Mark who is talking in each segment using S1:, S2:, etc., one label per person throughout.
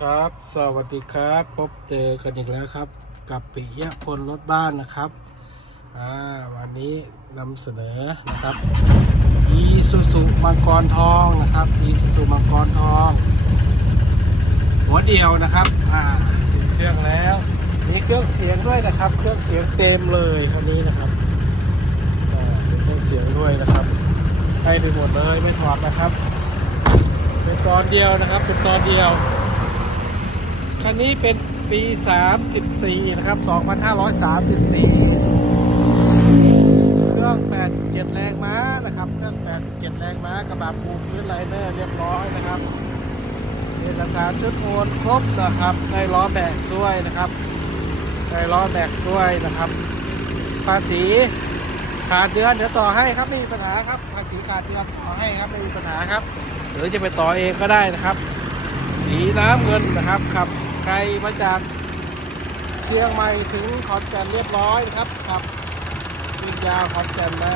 S1: ครับ สวัสดีครับ พบเจอกันอีกแล้วครับ กับปิยะพลรถบ้านนะครับ อ่า วันนี้นำเสนอนะครับอีซูซูมังกรทองนะครับอีซูซูมังกรทอง หัวเดียวนะครับ อ่าติดเครื่องแล้ว มีเครื่องเสียงด้วยนะครับ เครื่องเสียงเต็มเลยคันนี้นะครับอ่ามีเครื่องเสียงด้วยนะครับให้ไปหมดเลยไม่ถอดนะครับ เป็นตอนเดียวนะครับ เป็นตอนเดียว คันนี้เป็นปี 34 นะครับ 2534 เครื่อง 87 แรงม้านะครับ เครื่อง 87 แรงม้ากระบะปูพื้นไลเนอร์เรียบร้อยนะครับ เอกสารชุดโอนครบนะครับ ได้ล้อแบกด้วยนะครับ ได้ล้อแบกด้วยนะครับ ภาษีขาดเดือนเดี๋ยวต่อให้ครับไม่มีปัญหาครับภาษีขาดเดือนต่อให้ครับไม่มีปัญหาครับ หรือจะไปต่อเองก็ได้นะครับ สีน้ำเงินนะครับขับ ไกลมาจากเชียงใหม่ถึงขอนแก่นเรียบร้อยนะครับขับวิ่งยาวขอนแก่นมา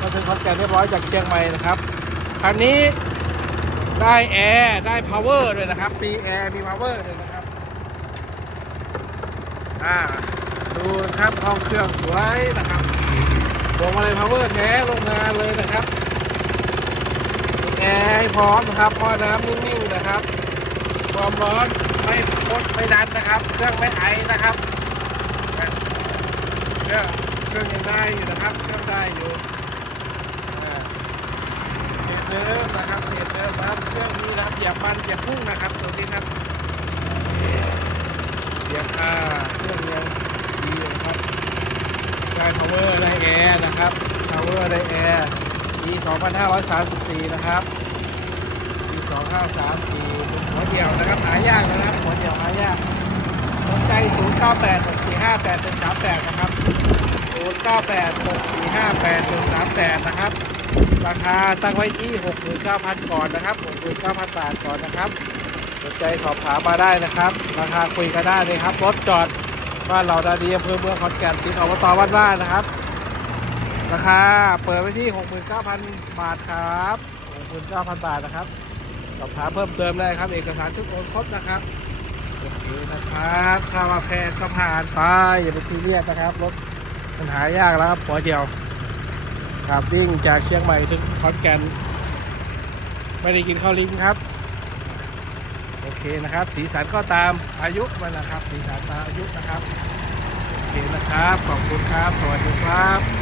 S1: มาถึงขอนแก่นเรียบร้อยจากเชียงใหม่นะครับคันนี้ได้แอร์ได้พาวเวอร์ด้วยนะครับมีแอร์มีพาวเวอร์ด้วยนะครับอ่าดูนะครับห้องเครื่องสวยนะครับลงมาเลยพาวเวอร์แท้โรงงานเลยนะครับแอร์ให้พร้อมนะครับหม้อน้ำนิ่งๆนะครับ ความร้อน ไม่พดไม่ดันนะครับ เครื่องไม่ไอนะครับเครื่องเครื่องยังได้อยู่นะครับเครื่องได้อยู่อ่าเสียบเดิมนะครับเสียบเดิมนะครับเครื่องนี้นะครับเหยียบมันเหยียบพุ่งนะครับตัวนี้ครับเหยียบอ่าเครื่องยังดียบนะครับได้ power ได้แอร์นะครับ power ได้แอร์ปี2534 นะครับ ปี2534เป็นหัวเดียวนะครับหายากนะครับหัวเดียวหายากสนใจ098 645 8138นะครับ098 645 8138นะครับ ราคาตั้งไว้ที่69,000ก่อนนะครับ69,000บาทก่อนนะครับสนใจสอบถามมาได้นะครับ ราคาคุยกันได้เลยครับรถจอดบ้านเราดาดีอำเภอเมืองขอนแก่นติดอบตบ้านบ้านนะครับราคาเปิดไว้ที่ 69,000 บาทครับ 69,000 บาทนะครับ อบถามเพิ่มเติมได้ครับ เอกสารทุกโอนครบนะครับโอเคนะครับถ้ามาแพงก็ผ่านไปอย่าไปซีเรียสนะครับรถมันหายากแล้วครับหัวเดียวครับวิ่งจากเชียงใหม่ถึงขอนแก่นไม่ได้กินข้าวลิงครับ โอเคนะครับ สีสันก็ตามอายุมันนะครับ สีสันตามอายุนะครับ โอเคนะครับ ขอบคุณครับ สวัสดีครับ